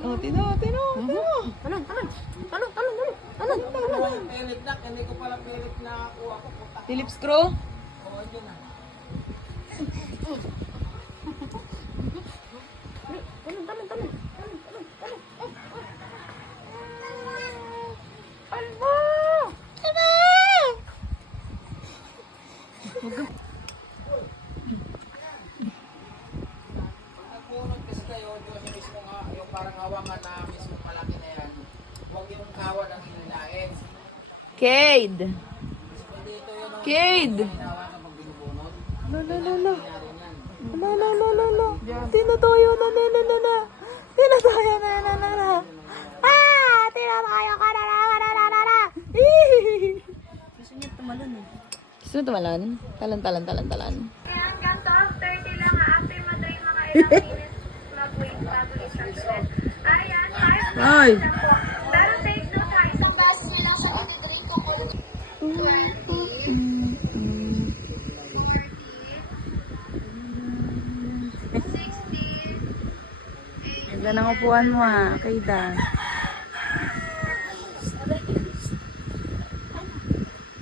Oh, tino. Talon. Pilit na, hindi ko pala pilit na kuha ko. Phillips screw. Oo, yun na. Talon. Nagpunod kasi kayo, yung mismo nga, yung parang hawakan na mismo malaki na yan. Huwag yung kawan ang hinilain. Cade. Dito yun ang Cade. hinawakan pag binubunod. Lo. Hinarin yan. Lo. Tino tayo na. Tino tayo na. Ah! Tino tayo ka na. Gusto niya tumalon eh. Gusto mo tumalon? Talan. Hanggang 12:30 lang after mag-drain mga ilang minutes mag-wait bago i-transfer. Ayan, 5 Ay! lang po. Pero take note ha, isang gas nyo lang siya i-drain ko po. 20, 60, Ganda ng upuan mo ha, Kaida.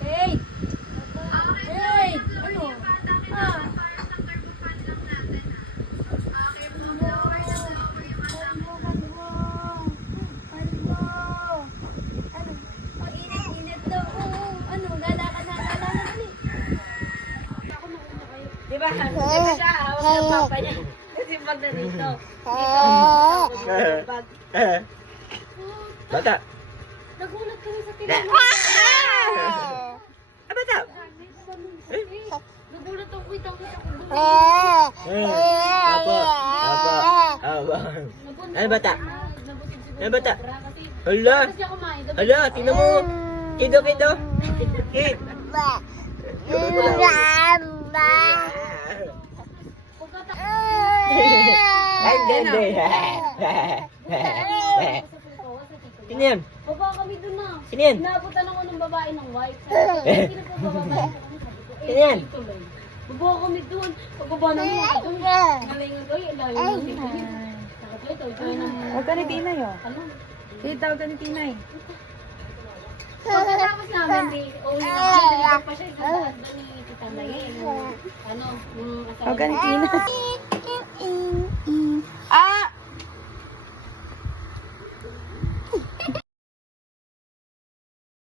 Hey! Ano? Ah! Ang init-init daw. Ano, gala ka na dali. Di ba? Di ba siya? Hawak ng papa niya. Kasi pag na dito. Bata! Nagulat kami sa tinanong. Bata! Nagulat ako, kitang-kita ko. Apa. Ano bata? Ano bata? Hala! Hala, tingnan mo! Kido! Kid! Ay, ganda! Sino yan? Baba kami dun na. Sino yan? Inabutan ako ng babae ng white. Sabi ko, sino po babae? Sino yan? Baba kami dun. Pagbaba namin ako dun. Ngalingan ko, ilayo namin. Nakatoy na. Huwag ka ni Tinay oh. Ano? Sige, tawag ka ni Tinay. Pagkatapos namin, uwi na pa siya. Kadaan ba ni Tita May? Ano? Yung asawa Huwag ka ni Tinay.